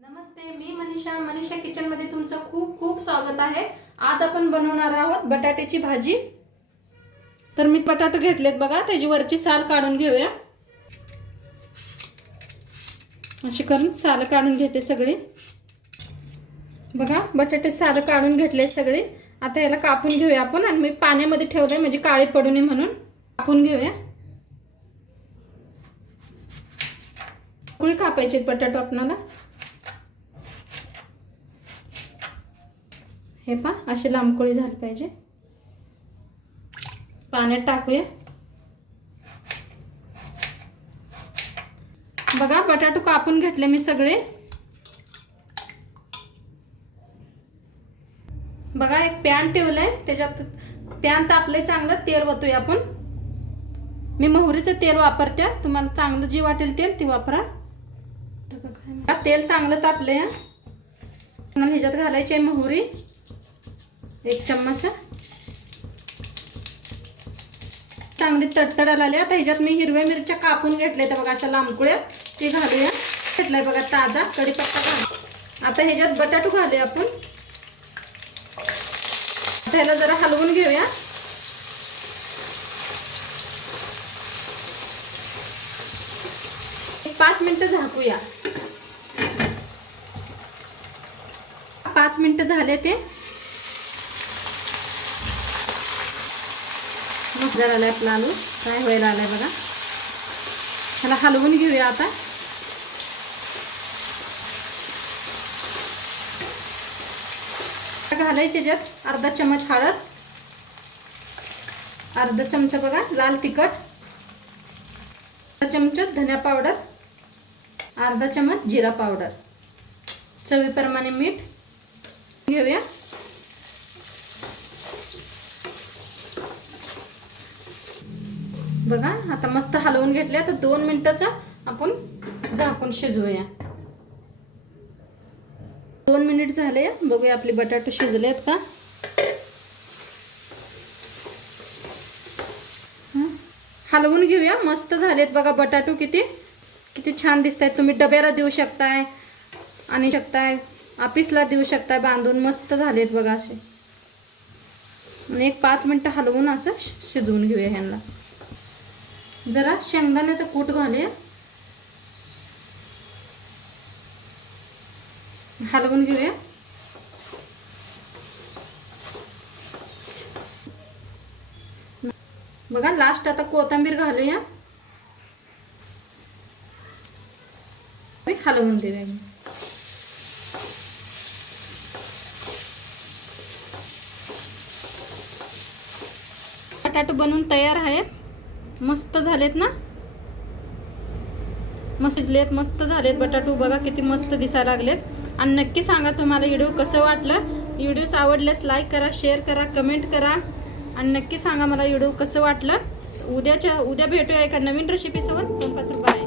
नमस्ते, मी Manisha kitchen मध्ये तुमचं खूप खूप स्वागत आहे। आज आपण बनवणार आहोत बटाट्याची भाजी। तर मी बटाटे घेतलेत बघा, त्याची वरची साल काढून घेऊया। अशी करून साल काढून घेते सगळी। बघा बटाटे साल काढून घेतले सगळे। आता याला कापून घेऊया आपण, आणि मी पाण्यामध्ये ठेवलंय म्हणजे काळे पडू नये म्हणून। कापून घेऊया। कुळी कापायचे बटाटे आपल्याला। हे पा अशी लांबकोळी झाली पाहिजे। पाण्यात टाकूया। बघा बटाटे कापून घेतले मी सगळे। बघा एक पॅन ठेवलंय, त्याच्यात पॅन तापले चांगलं, तेल ओतूया आपण। मी मोहरीचं तेल वापरते, तुम्हाला चांगलं जी वाटेल तेल ती वापरा। तेल चांगलं तापले। ह्याच्यात घालायची आहे मोहरी, 1 चम्मच। चांगली तडतडायला आली। आता ह्याच्यात मी हिरव्या मिरच्या कापून घेतल्या तर बघा अशा लांबकुळ्या, ते घालूया। घेतलाय बघा ताजा कढीपत्ता घाल। आता ह्याच्यात बटाटू घालूया आपण। त्याला जरा हलवून घेऊया। एक 5 मिनिटं झाकूया। 5 मिनिटं झाले ते। मस्त झालाय आपला आलू, काय व्हायला आलाय बघा। ह्याला हलवून घेऊया आता। घालायचे याच्यात अर्धा चमच हळद, अर्धा चमचा बघा लाल तिखट, अर्धा चमचा धनिया पावडर, अर्धा चमच जिरा पावडर, चवीप्रमाणे मीठ घेऊया। बघा आता मस्त हलवून घेतले। आता 2 मिनिटाचा आपण झाकून शिजवूया। 2 मिनिट झाले, बघूया आपले बटाटे शिजलेत का। हलवून घेऊया। मस्त झालेत बघा बटाटू, किती किती छान दिसतायत। तुम्ही डब्याला देऊ शकताय आणि ऑफिसला देऊ शकताय बांधून। मस्त झालेत बघा असे। आणि एक 5 मिनिटं हलवून असं शिजवून घेऊया। ह्यांना जरा शेंगदाण्याचं कूट घालूया। हलवून घेऊया। बघा लास्ट आता कोथिंबीर घालूया। हलवून देऊया। बटाटे बनवून तयार आहेत। मस्त झालेत ना, मस्त शिजलेत, मस्त झालेत बटाटू। बघा किती मस्त दिसायला लागलेत। आणि नक्की सांगा तुम्हाला व्हिडिओ कसं वाटलं। व्हिडिओ आवडल्यास लाईक करा, शेअर करा, कमेंट करा, आणि नक्की सांगा मला व्हिडिओ कसं वाटलं। उद्या भेटूया एका नवीन रेसिपी सोबत। बाय।